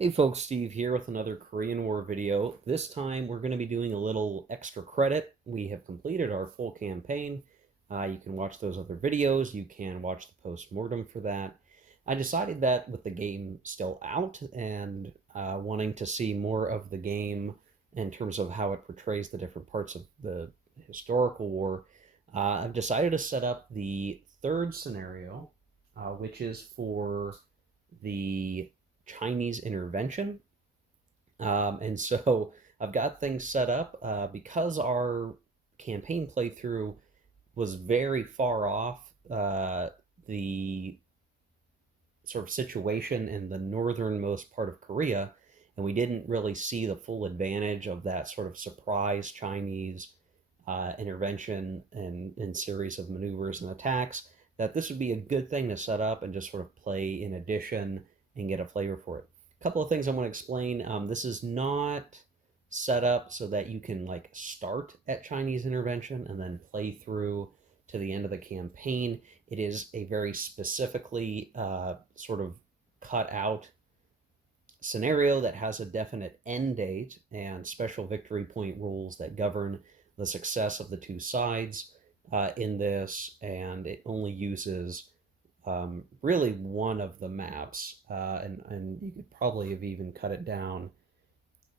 Hey folks, Steve here with another Korean War video. This time we're going to be doing a little extra credit. We have completed our full campaign. You can watch those other videos. You can watch the post-mortem for that. I decided that with the game still out and wanting to see more of the game in terms of how it portrays the different parts of the historical war, I've decided to set up the third scenario, which is for the Chinese intervention. And so I've got things set up because our campaign playthrough was very far off the sort of situation in the northernmost part of Korea, and we didn't really see the full advantage of that sort of surprise Chinese intervention and series of maneuvers and attacks, that this would be a good thing to set up and just sort of play in addition and get a flavor for it. A couple of things I want to explain. This is not set up so that you can like start at Chinese intervention and then play through to the end of the campaign. It is a very specifically sort of cut out scenario that has a definite end date and special victory point rules that govern the success of the two sides in this, and it only uses really one of the maps, and you could probably have even cut it down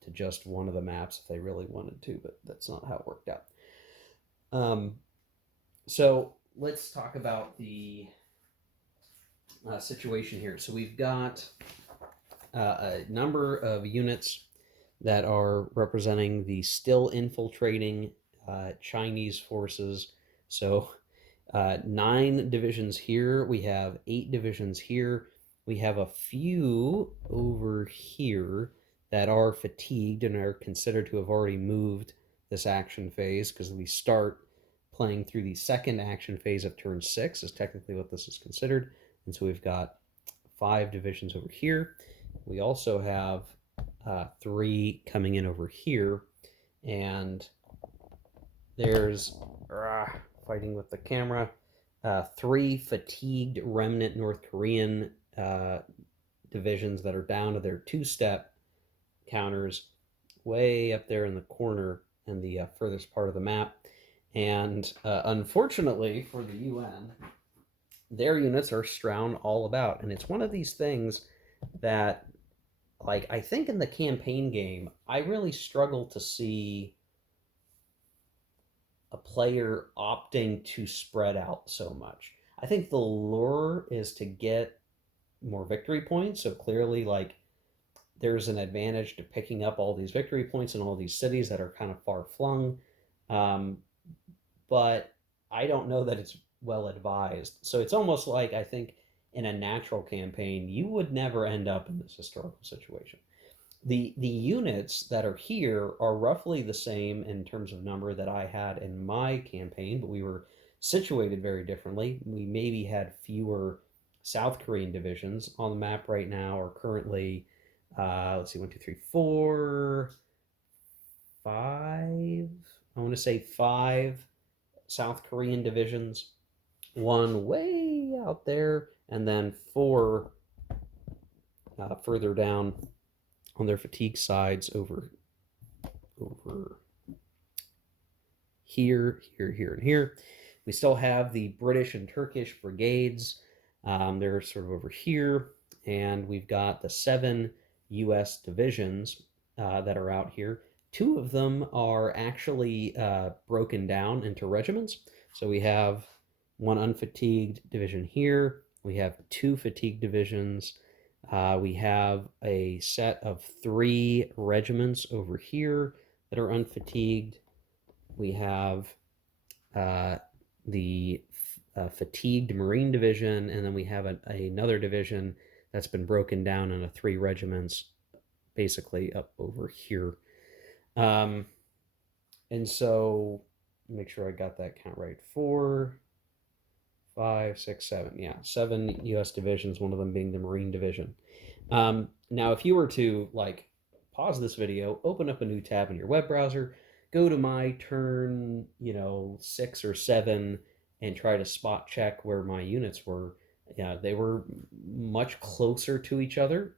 to just one of the maps if they really wanted to, but that's not how it worked out. So let's talk about the situation here. So we've got a number of units that are representing the still infiltrating Chinese forces. So 9 divisions here. We have 8 divisions here. We have a few over here that are fatigued and are considered to have already moved this action phase, because we start playing through the second action phase of turn 6 is technically what this is considered. And so we've got 5 divisions over here. We also have 3 coming in over here, and there's fighting with the camera. 3 fatigued remnant North Korean divisions that are down to their 2-step counters way up there in the corner in the furthest part of the map. And unfortunately for the UN, their units are strewn all about. And it's one of these things that, like, I think in the campaign game, I really struggle to see a player opting to spread out so much. I think the lure is to get more victory points. So clearly, like, there's an advantage to picking up all these victory points in all these cities that are kind of far flung. But I don't know that it's well advised. So it's almost like, I think in a natural campaign, you would never end up in this historical situation. The units that are here are roughly the same in terms of number that I had in my campaign, but we were situated very differently. We maybe had fewer South Korean divisions on the map right now, or currently, let's see, 1, 2, 3, 4, 5. I want to say 5 South Korean divisions, 1 way out there, and then 4 further down on their fatigue sides over here, and here. We still have the British and Turkish brigades. They're sort of over here, and we've got the 7 U.S. divisions that are out here. 2 of them are actually broken down into regiments. So we have 1 unfatigued division here. We have 2 fatigued divisions. We have a set of 3 regiments over here that are unfatigued. We have the fatigued Marine division, and then we have another division that's been broken down into 3 regiments, basically up over here. And so, make sure I got that count right. 4, 5, 6, 7. Yeah, 7 U.S. divisions, one of them being the Marine Division. Now, if you were to, like, pause this video, open up a new tab in your web browser, go to my turn, 6 or 7, and try to spot check where my units were, Yeah, they were much closer to each other,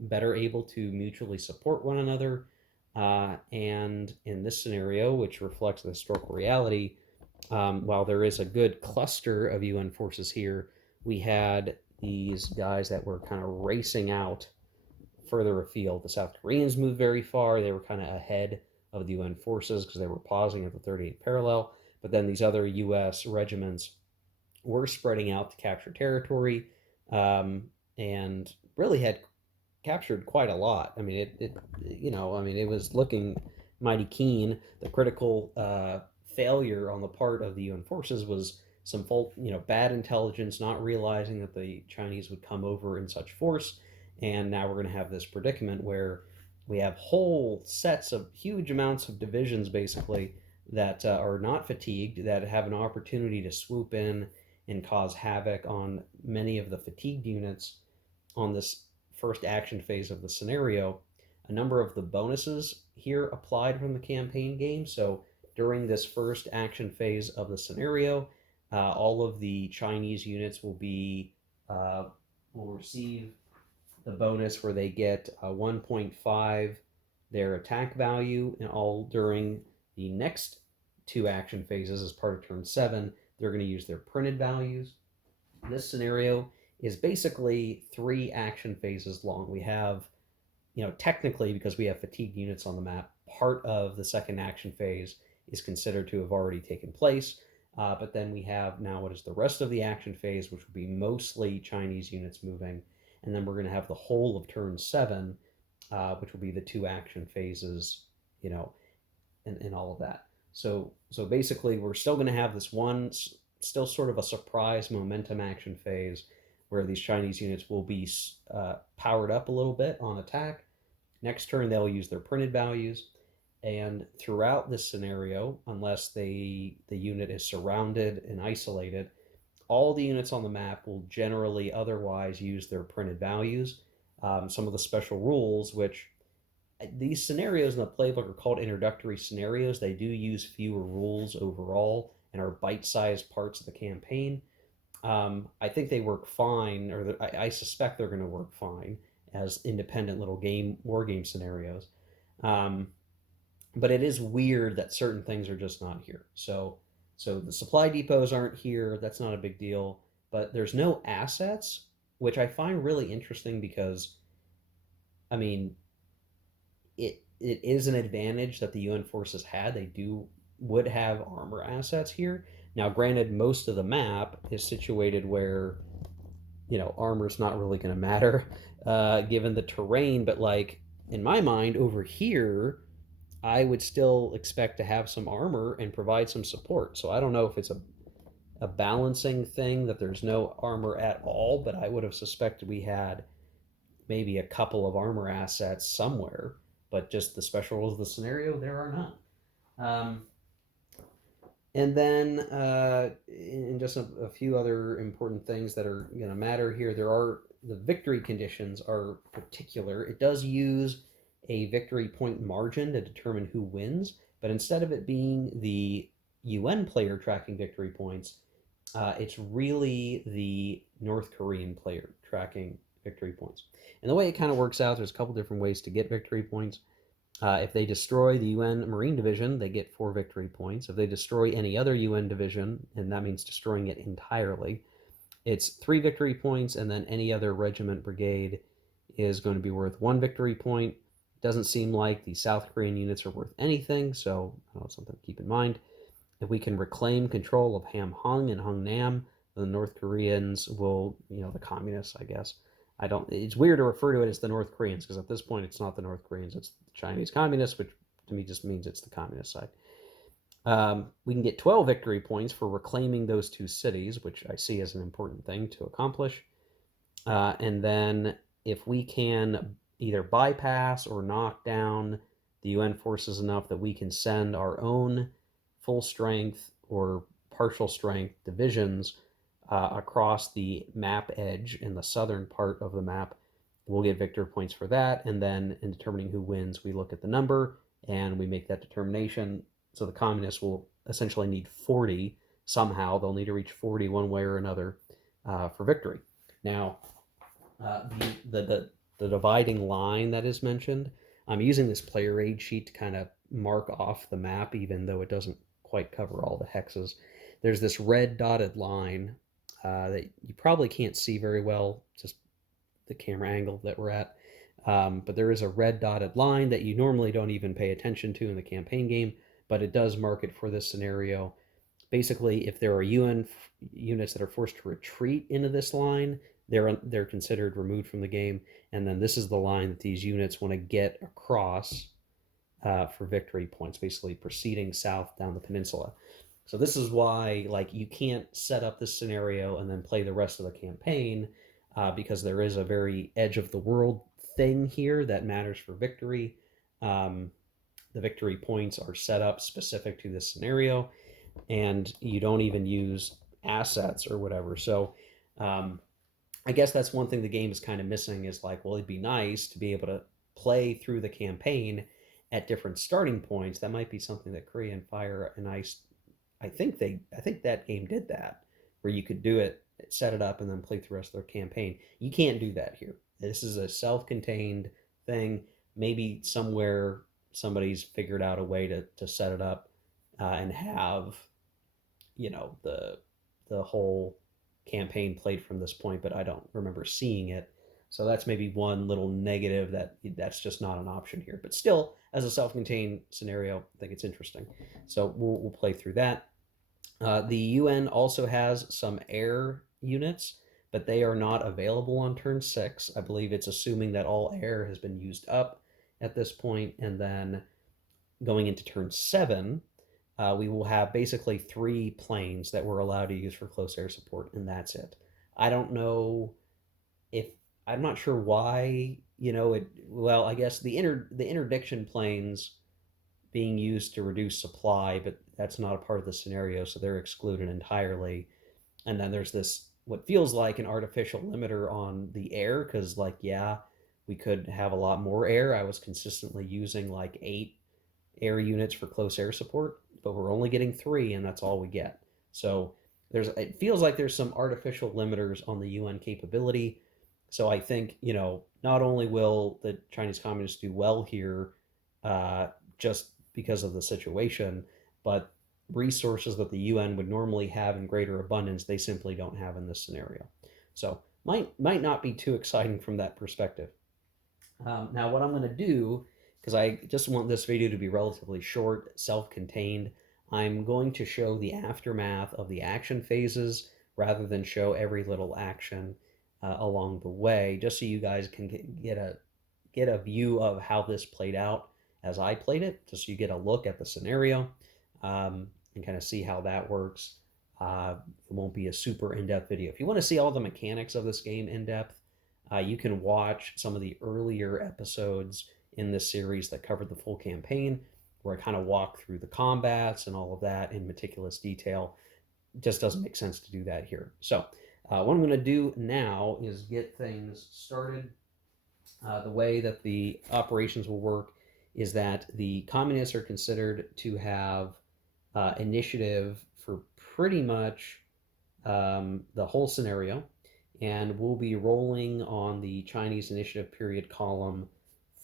better able to mutually support one another. And in this scenario, which reflects the historical reality, while there is a good cluster of UN forces here, we had these guys that were kind of racing out further afield. The South Koreans moved very far. They were kind of ahead of the UN forces because they were pausing at the 38th parallel. But then these other US regiments were spreading out to capture territory, um, and really had captured quite a lot. I mean, it was looking mighty keen. The critical failure on the part of the UN forces was some fault, bad intelligence, not realizing that the Chinese would come over in such force. And now we're going to have this predicament where we have whole sets of huge amounts of divisions, basically, that are not fatigued, that have an opportunity to swoop in and cause havoc on many of the fatigued units on this first action phase of the scenario. A number of the bonuses here applied from the campaign game. So during this first action phase of the scenario, all of the Chinese units will receive the bonus where they get 1.5 their attack value, and all during the next two action phases as part of turn 7 they're going to use their printed values. This scenario is basically 3 action phases long. We have, technically, because we have fatigued units on the map, part of the second action phase is considered to have already taken place. But then we have now what is the rest of the action phase, which will be mostly Chinese units moving. And then we're going to have the whole of turn 7, which will be the 2 action phases, and all of that. So basically, we're still going to have this one, still sort of a surprise momentum action phase where these Chinese units will be powered up a little bit on attack. Next turn, they'll use their printed values. And throughout this scenario, unless the unit is surrounded and isolated, all the units on the map will generally otherwise use their printed values. Some of the special rules, which these scenarios in the playbook are called introductory scenarios. They do use fewer rules overall and are bite-sized parts of the campaign. I think they work fine, or I suspect they're going to work fine as independent little war game scenarios. Um, but it is weird that certain things are just not here. So the supply depots aren't here. That's not a big deal. But there's no assets, which I find really interesting because, I mean, it is an advantage that the UN forces had. Would have armor assets here. Now, granted, most of the map is situated where armor's not really going to matter, given the terrain. But like in my mind, over here, I would still expect to have some armor and provide some support. So I don't know if it's a balancing thing that there's no armor at all, but I would have suspected we had maybe a couple of armor assets somewhere, but just the special rules of the scenario, there are none. And then, in just a few other important things that are going to matter here, the victory conditions are particular. It does use a victory point margin to determine who wins, but instead of it being the UN player tracking victory points, it's really the North Korean player tracking victory points. And the way it kind of works out, there's a couple different ways to get victory points. If they destroy the UN Marine Division, they get 4 victory points. If they destroy any other UN division, and that means destroying it entirely, it's 3 victory points, and then any other regiment brigade is going to be worth 1 victory point. It doesn't seem like the South Korean units are worth anything, so that's something to keep in mind. If we can reclaim control of Hamhung and Hungnam, the North Koreans will, the communists, I guess. It's weird to refer to it as the North Koreans because at this point it's not the North Koreans, it's the Chinese communists, which to me just means it's the communist side. We can get 12 victory points for reclaiming those 2 cities, which I see as an important thing to accomplish. And then if we can either bypass or knock down the UN forces enough that we can send our own full strength or partial strength divisions across the map edge in the southern part of the map, we'll get victory points for that. And then in determining who wins, we look at the number and we make that determination. So the communists will essentially need 40 somehow. They'll need to reach 40 one way or another for victory. Now, the dividing line that is mentioned, I'm using this player aid sheet to kind of mark off the map, even though it doesn't quite cover all the hexes. There's this red dotted line that you probably can't see very well, just the camera angle that we're at. But there is a red dotted line that you normally don't even pay attention to in the campaign game, but it does mark it for this scenario. Basically, if there are UN units that are forced to retreat into this line, they're considered removed from the game. And then this is the line that these units want to get across for victory points, basically proceeding south down the peninsula. So this is why, like, you can't set up this scenario and then play the rest of the campaign, because there is a very edge of the world thing here that matters for victory. The victory points are set up specific to this scenario, and you don't even use assets or whatever. So I guess that's one thing the game is kind of missing, is like, well, it'd be nice to be able to play through the campaign at different starting points. That might be something that Korean Fire and I think that game did that, where you could do it, set it up, and then play through the rest of their campaign. You can't do that here. This is a self-contained thing. Maybe somewhere somebody's figured out a way to set it up and have, the whole campaign played from this point, but I don't remember seeing it. So that's maybe one little negative, that's just not an option here. But still, as a self-contained scenario, I think it's interesting. So we'll play through that. The UN also has some air units, but they are not available on turn 6. I believe it's assuming that all air has been used up at this point, and then going into turn 7, we will have basically 3 planes that we're allowed to use for close air support, and that's it. I don't know if I'm not sure why, well, I guess the interdiction planes being used to reduce supply, but that's not a part of the scenario, so they're excluded entirely. And then there's this, what feels like an artificial limiter on the air, because, like, yeah, we could have a lot more air. I was consistently using like 8 air units for close air support, but we're only getting 3, and that's all we get. So it feels like there's some artificial limiters on the UN capability. So I think, not only will the Chinese Communists do well here, just because of the situation, but resources that the UN would normally have in greater abundance, they simply don't have in this scenario. So might not be too exciting from that perspective. Now, what I'm going to do, because I just want this video to be relatively short, self-contained, I'm going to show the aftermath of the action phases rather than show every little action along the way, just so you guys can get a view of how this played out as I played it, just so you get a look at the scenario and kind of see how that works. It won't be a super in-depth video. If you want to see all the mechanics of this game in-depth, you can watch some of the earlier episodes in this series that covered the full campaign, where I kind of walk through the combats and all of that in meticulous detail. It just doesn't make sense to do that here. So what I'm going to do now is get things started. The way that the operations will work is that the communists are considered to have initiative for pretty much the whole scenario, and we'll be rolling on the Chinese initiative period column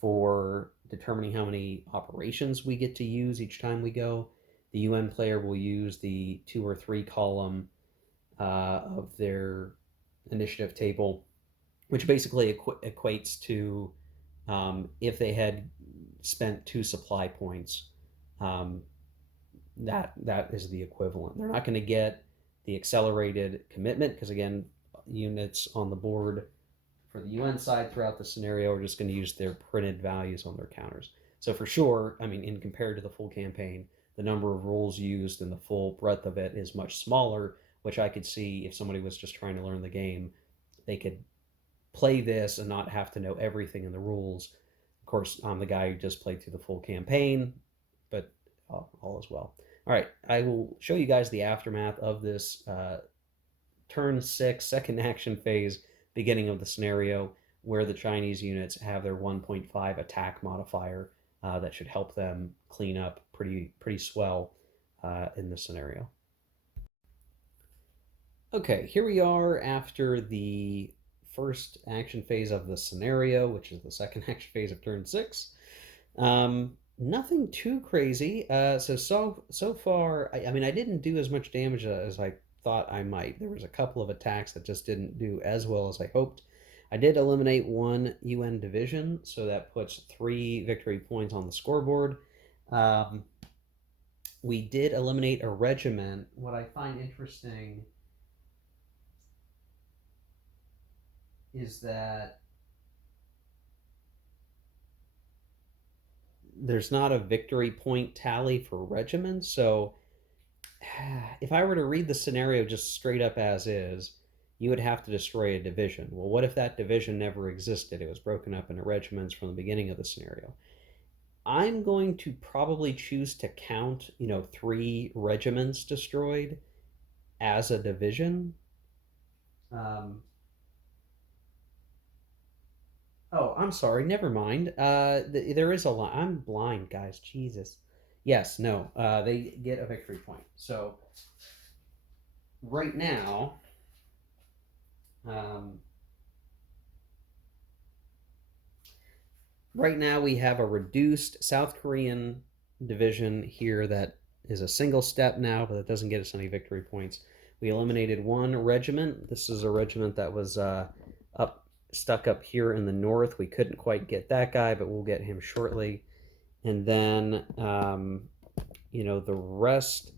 for determining how many operations we get to use each time we go. The UN player will use the 2 or 3 column of their initiative table, which basically equates to if they had spent 2 supply points, that is the equivalent. They're not going to get the accelerated commitment, because, again, units on the board for the UN side throughout the scenario are just going to use their printed values on their counters. So for sure, I mean, in compared to the full campaign, the number of rules used and the full breadth of it is much smaller, which I could see if somebody was just trying to learn the game, they could play this and not have to know everything in the rules. Of course, I'm the guy who just played through the full campaign, but all is well. All right, I will show you guys the aftermath of this turn 6, second action phase, beginning of the scenario, where the Chinese units have their 1.5 attack modifier that should help them clean up pretty swell in this scenario. Okay, here we are after the first action phase of the scenario, which is the second action phase of turn 6. Nothing too crazy. So far, I mean, I didn't do as much damage as I thought I might. There was a couple of attacks that just didn't do as well as I hoped. I did eliminate one UN division, so that puts 3 victory points on the scoreboard. Um, we did eliminate a regiment. What I find interesting is that there's not a victory point tally for regiments. So if I were to read the scenario just straight up as is, you would have to destroy a division. Well, what if that division never existed? It was broken up into regiments from the beginning of the scenario. I'm going to probably choose to count, 3 regiments destroyed as a division. Um, Oh, I'm sorry. Never mind. There is a line. I'm blind, guys. Jesus. Yes, no. They get a victory point. So right now, um, right now we have a reduced South Korean division here that is a single step now, but that doesn't get us any victory points. We eliminated 1 regiment. This is a regiment that was up stuck up here in the north. We couldn't quite get that guy, but we'll get him shortly. And then the rest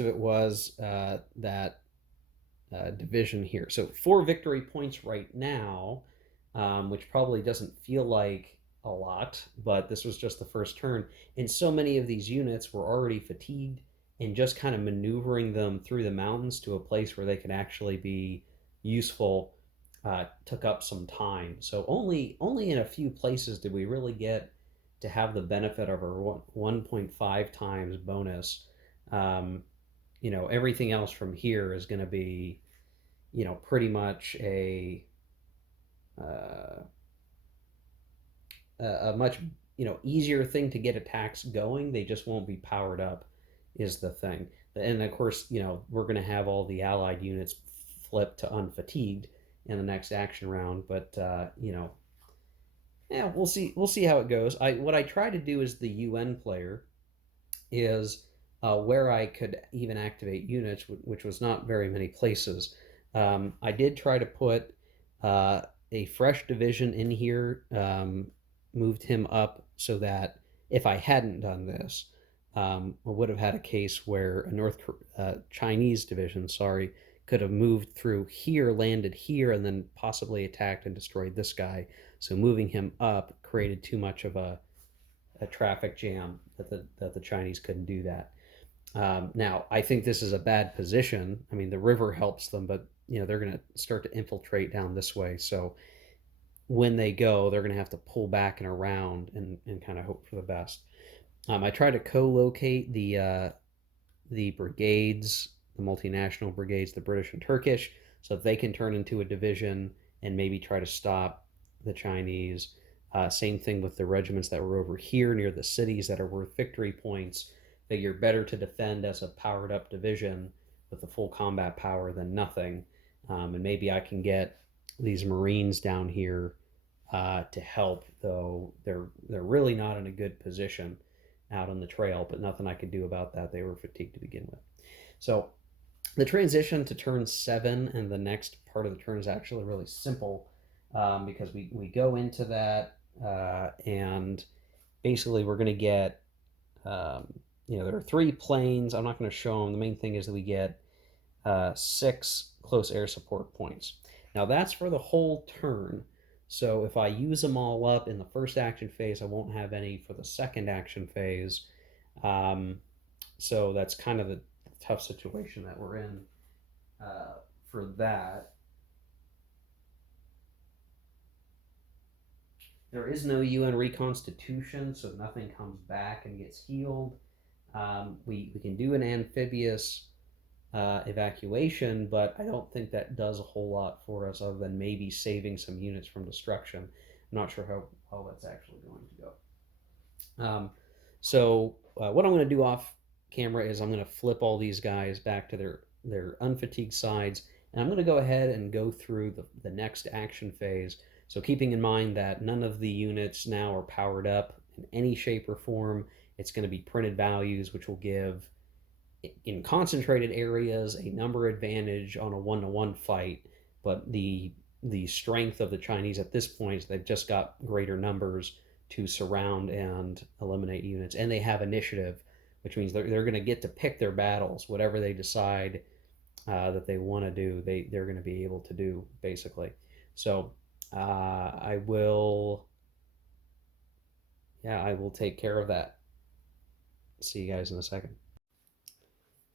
of it was that division here. So 4 victory points right now, which probably doesn't feel like a lot, but this was just the first turn. And so many of these units were already fatigued, and just kind of maneuvering them through the mountains to a place where they could actually be useful took up some time. So only in a few places did we really get to have the benefit of our 1.5 times bonus. Um, everything else from here is going to be, pretty much uh, a much, easier thing to get attacks going. They just won't be powered up, is the thing. And of course, we're going to have all the allied units flip to unfatigued in the next action round. But yeah, we'll see. We'll see how it goes. What I try to do as the UN player is where I could even activate units, which was not very many places. I did try to put a fresh division in here, moved him up so that if I hadn't done this, I would have had a case where a Chinese division, sorry, could have moved through here, landed here, and then possibly attacked and destroyed this guy. So moving him up created too much of a traffic jam that the Chinese couldn't do that. Now, I think this is a bad position. I mean, the river helps them, but they're going to start to infiltrate down this way. So when they go, they're going to have to pull back and around and kind of hope for the best. I try to co-locate the brigades, the multinational brigades, the British and Turkish, so that they can turn into a division and maybe try to stop the Chinese. Same thing with the regiments that were over here near the cities that are worth victory points. Figure better to defend as a powered up division with the full combat power than nothing. And maybe I can get these Marines down here to help, though they're really not in a good position out on the trail, but nothing I could do about that. They were fatigued to begin with. So the transition to turn 7 and the next part of the turn is actually really simple, because we go into that and basically we're going to get, there are 3 planes. I'm not going to show them. The main thing is that we get 6 close air support points. Now that's for the whole turn. So if I use them all up in the first action phase, I won't have any for the second action phase. Um, so that's kind of the tough situation that we're in for that. There is no UN reconstitution, so nothing comes back and gets healed. We can do an amphibious evacuation, but I don't think that does a whole lot for us other than maybe saving some units from destruction. I'm not sure how that's actually going to go. So what I'm going to do off camera is I'm going to flip all these guys back to their their unfatigued sides. And I'm going to go ahead and go through the next action phase. So keeping in mind that none of the units now are powered up in any shape or form, it's going to be printed values, which will give in concentrated areas a number advantage on a one-to-one fight, but the strength of the Chinese at this point is they've just got greater numbers to surround and eliminate units, and they have initiative, which means they're going to get to pick their battles. Whatever they decide that they want to do, they're going to be able to do basically. So I will, yeah, I will take care of that. See you guys in a second.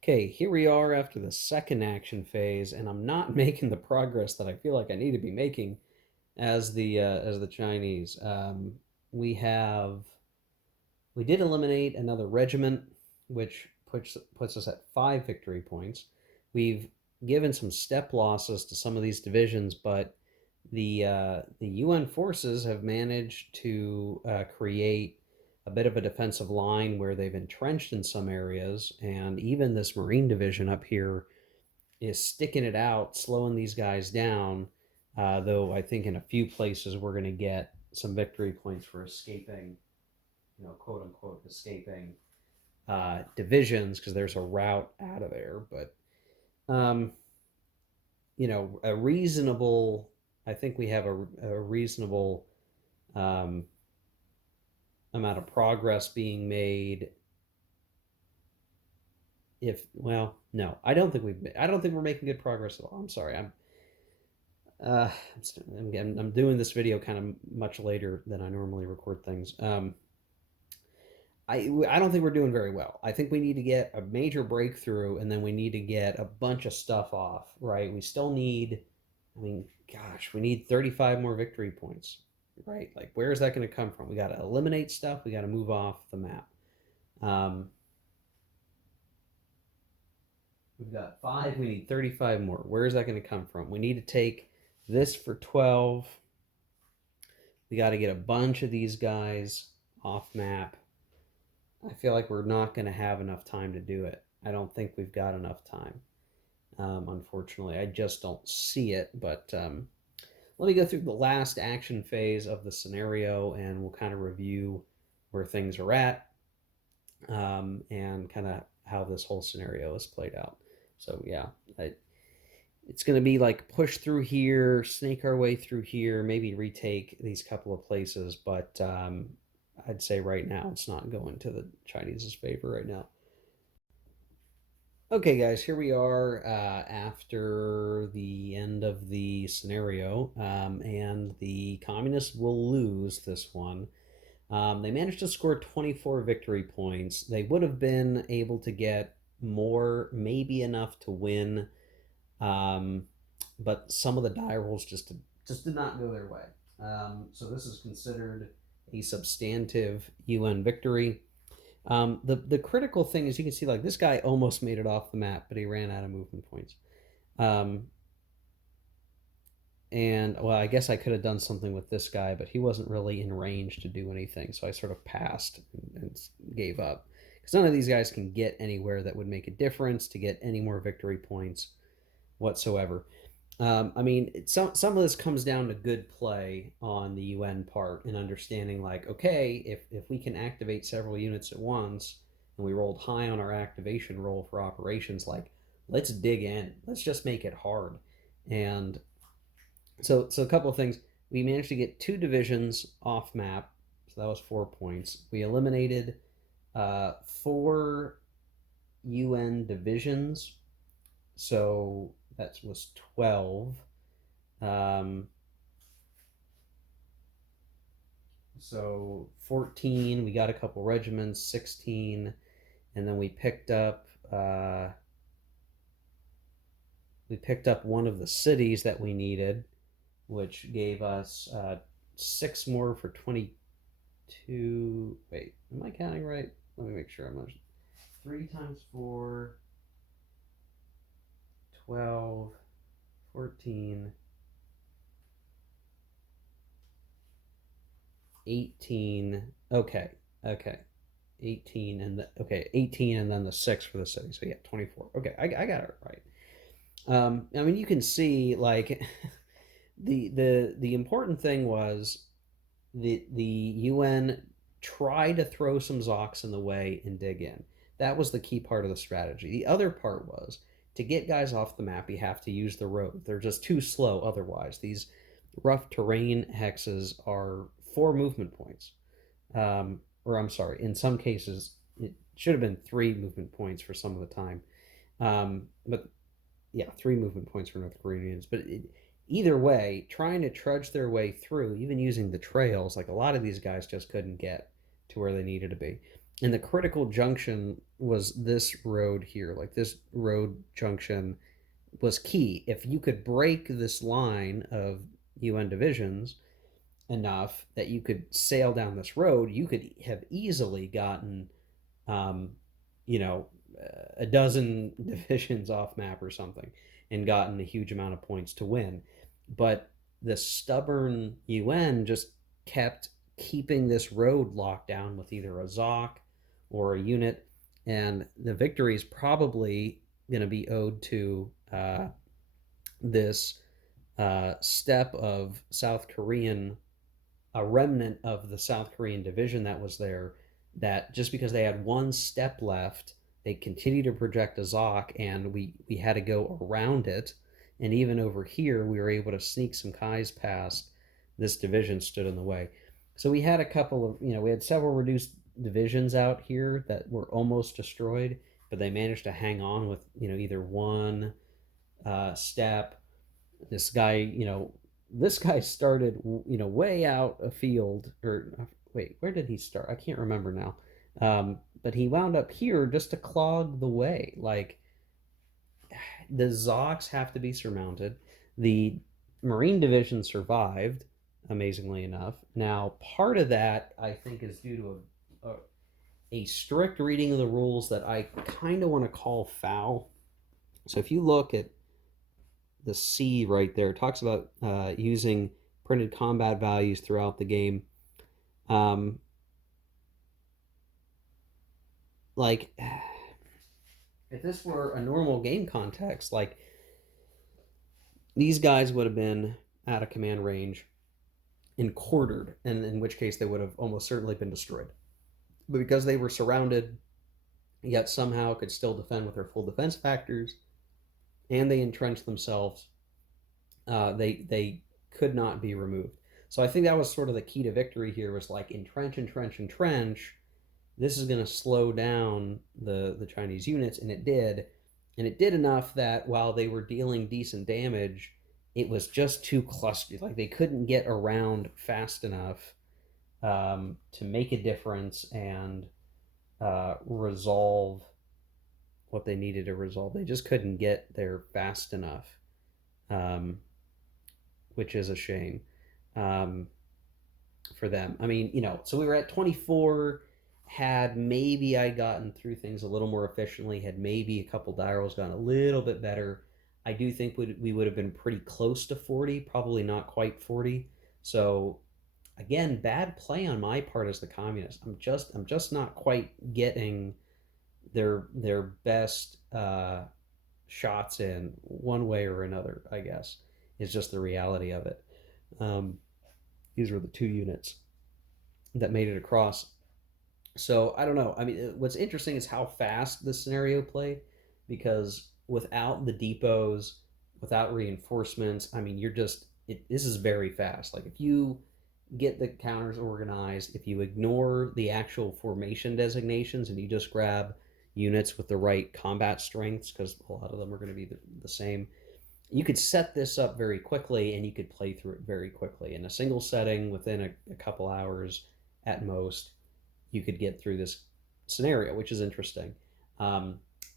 Okay, here we are after the second action phase, and I'm not making the progress that I feel like I need to be making as the Chinese. We have we did eliminate another regiment, which puts us at 5 victory points. We've given some step losses to some of these divisions, but the UN forces have managed to create a bit of a defensive line where they've entrenched in some areas, and even this Marine division up here is sticking it out, slowing these guys down. Though I think in a few places we're going to get some victory points for escaping, quote unquote, escaping divisions because there's a route out of there. But um, a reasonable. I think we have a reasonable um, amount of progress being made. If well, no, I don't think we're making good progress at all. I'm sorry. Uh, I'm doing this video kind of much later than I normally record things. I don't think we're doing very well. I think we need to get a major breakthrough, and then we need to get a bunch of stuff off. Right? We still need. I mean, gosh, we need 35 more victory points. Right? Like, where is that going to come from? We got to eliminate stuff. We got to move off the map. We've got 5. We need 35 more. Where is that going to come from? We need to take this for 12. We got to get a bunch of these guys off map. I feel like we're not going to have enough time to do it. I don't think we've got enough time. Unfortunately, I just don't see it. But let me go through the last action phase of the scenario, and we'll kind of review where things are at and kind of how this whole scenario is played out. So yeah, it's going to be like push through here, snake our way through here, maybe retake these couple of places, but I'd say right now it's not going to the Chinese's favor right now. Okay, guys, here we are after the end of the scenario, and the communists will lose this one. They managed to score 24 victory points. They would have been able to get more, maybe enough to win, but some of the die rolls just did not go their way. So this is considered a substantive UN victory. The critical thing is you can see like this guy almost made it off the map, but he ran out of movement points. And well, I guess I could have done something with this guy, but he wasn't really in range to do anything, so I sort of passed and gave up because none of these guys can get anywhere that would make a difference to get any more victory points whatsoever. I mean, some of this comes down to good play on the UN part and understanding like, okay, if we can activate several units at once and we rolled high on our activation roll for operations, like let's dig in, let's just make it hard. And so a couple of things. We managed to get 2 divisions off map, so that was 4 points. We eliminated 4 UN divisions, so that was 12. So 14, we got a couple regiments, 16, and then we picked up one of the cities that we needed, which gave us 6 more for 22. Wait, am I counting right? Let me make sure I'm not. 3 times 4, 12, 14, 18. Okay. 18 and 18 and then the 6 for the city. So yeah, 24. Okay, I got it right. I mean, you can see like the important thing was the UN tried to throw some Zocs in the way and dig in. That was the key part of the strategy. The other part was to get guys off the map, you have to use the road. They're just too slow otherwise. These rough terrain hexes are 4 movement points. Or I'm sorry, in some cases, it should have been 3 movement points for some of the time. But yeah, 3 movement points for North Koreans. But either way, trying to trudge their way through, even using the trails, like a lot of these guys just couldn't get to where they needed to be. And the critical junction was this road here. Like this road junction was key. If you could break this line of UN divisions enough that you could sail down this road, you could have easily gotten, um, you know, a dozen divisions off map or something and gotten a huge amount of points to win. But the stubborn UN just kept keeping this road locked down with either a Zoc or a unit, and the victory is probably going to be owed to this step of South Korean, a remnant of the South Korean division that was there, that just because they had one step left, they continued to project a Zoc, and we had to go around it. And even over here, we were able to sneak some Kais past. This division stood in the way. So we had a couple of, we had several reduced divisions out here that were almost destroyed, but they managed to hang on with, either one step. This guy, this guy started, way out afield, or wait, where did he start? I can't remember now. But he wound up here just to clog the way. Like, the Zocs have to be surmounted. The Marine Division survived, amazingly enough. Now, part of that, I think, is due to a strict reading of the rules that I kind of want to call foul. So if you look at the C right there, it talks about using printed combat values throughout the game. Like, if this were a normal game context, like, these guys would have been out of command range and quartered, and in which case they would have almost certainly been destroyed. But because they were surrounded, yet somehow could still defend with their full defense factors, and they entrenched themselves, they could not be removed. So I think that was sort of the key to victory here, was like entrench, entrench, entrench. This is going to slow down the Chinese units, and it did. And it did enough that while they were dealing decent damage, it was just too clustered. Like, they couldn't get around fast enough to make a difference and resolve what they needed to resolve. They just couldn't get there fast enough, which is a shame for them. I mean, so we were at 24. Had maybe I gotten through things a little more efficiently, had maybe a couple die rolls gone a little bit better, I do think we would have been pretty close to 40, probably not quite 40. So again, bad play on my part as the communist. I'm just not quite getting their best shots in one way or another, I guess, is just the reality of it. These were the 2 units that made it across. So I don't know. I mean, what's interesting is how fast this scenario played, because without the depots, without reinforcements, I mean, this is very fast. Like, if you get the counters organized, if you ignore the actual formation designations and you just grab units with the right combat strengths, because a lot of them are going to be the same, you could set this up very quickly and you could play through it very quickly. In a single setting, within a couple hours at most, you could get through this scenario, which is interesting.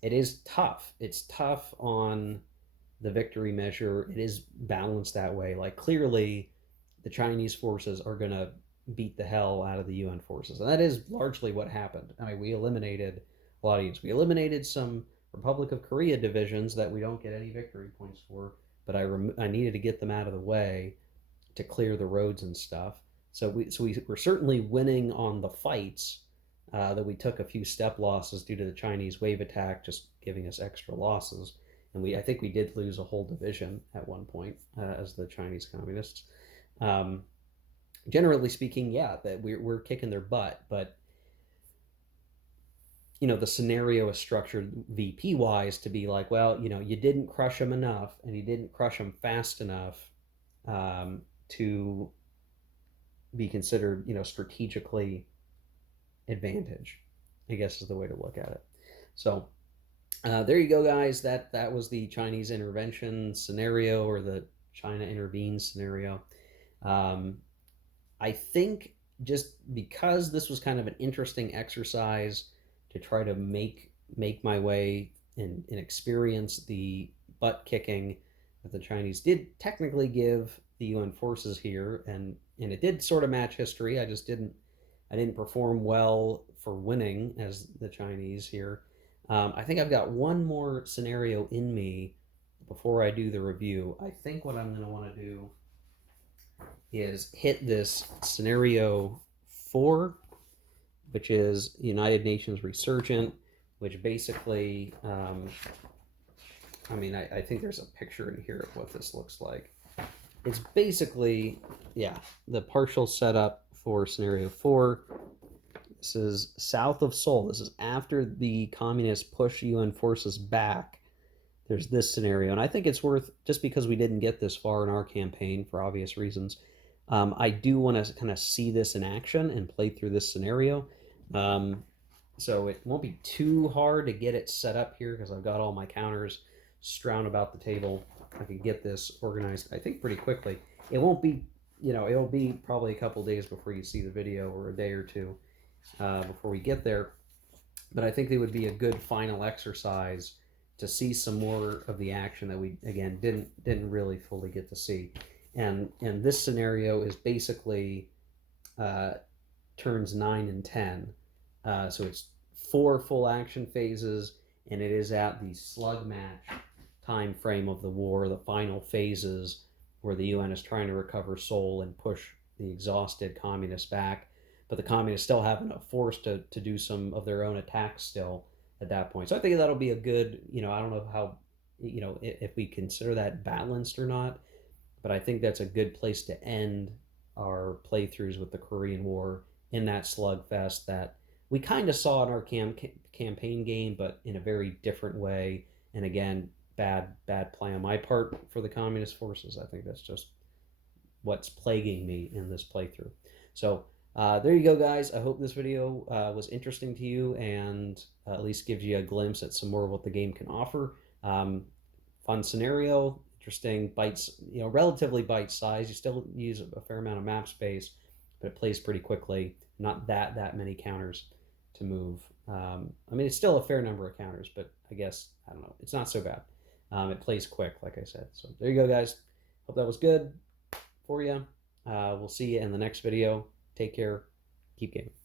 It is tough. It's tough on the victory measure. It is balanced that way. Like, clearly, the Chinese forces are going to beat the hell out of the UN forces. And that is largely what happened. I mean, we eliminated a lot of units. We eliminated some Republic of Korea divisions that we don't get any victory points for, but I needed to get them out of the way to clear the roads and stuff. So we were certainly winning on the fights, that we took a few step losses due to the Chinese wave attack, just giving us extra losses. And I think we did lose a whole division at one point as the Chinese communists. Um, Generally speaking, yeah, that we're kicking their butt, but the scenario is structured VP wise to be like, well, you didn't crush them enough, and you didn't crush them fast enough to be considered, strategically advantage, I guess is the way to look at it. So there you go, guys. That was the Chinese intervention scenario, or the China intervenes scenario. I think just because this was kind of an interesting exercise to try to make my way and experience the butt kicking that the Chinese did technically give the UN forces here, and it did sort of match history. I didn't perform well for winning as the Chinese here. I think I've got one more scenario in me before I do the review. I think what I'm going to want to do is hit this scenario 4, which is United Nations Resurgent, which basically, I think there's a picture in here of what this looks like. It's basically, yeah, the partial setup for scenario 4. This is south of Seoul. This is after the communists push UN forces back. There's this scenario, and I think it's worth, just because we didn't get this far in our campaign for obvious reasons, I do want to kind of see this in action and play through this scenario. So it won't be too hard to get it set up here because I've got all my counters strewn about the table. I can get this organized, I think, pretty quickly. It won't be, it'll be probably a couple days before you see the video, or a day or two before we get there. But I think it would be a good final exercise to see some more of the action that we, again, didn't really fully get to see. And this scenario is basically turns 9 and 10. So it's 4 full action phases, and it is at the slug match time frame of the war, the final phases where the UN is trying to recover Seoul and push the exhausted communists back. But the communists still have enough force to do some of their own attacks still at that point. So I think that'll be a good, I don't know how, if we consider that balanced or not, but I think that's a good place to end our playthroughs with the Korean War, in that slugfest that we kind of saw in our campaign game, but in a very different way. And again, bad play on my part for the communist forces. I think that's just what's plaguing me in this playthrough. So there you go, guys. I hope this video was interesting to you, and at least gives you a glimpse at some more of what the game can offer. Fun scenario, interesting, bites, relatively bite size. You still use a fair amount of map space, but it plays pretty quickly. Not that many counters to move. It's still a fair number of counters, but I guess, I don't know, it's not so bad. It plays quick, like I said. So there you go, guys. Hope that was good for you. We'll see you in the next video. Take care. Keep gaming.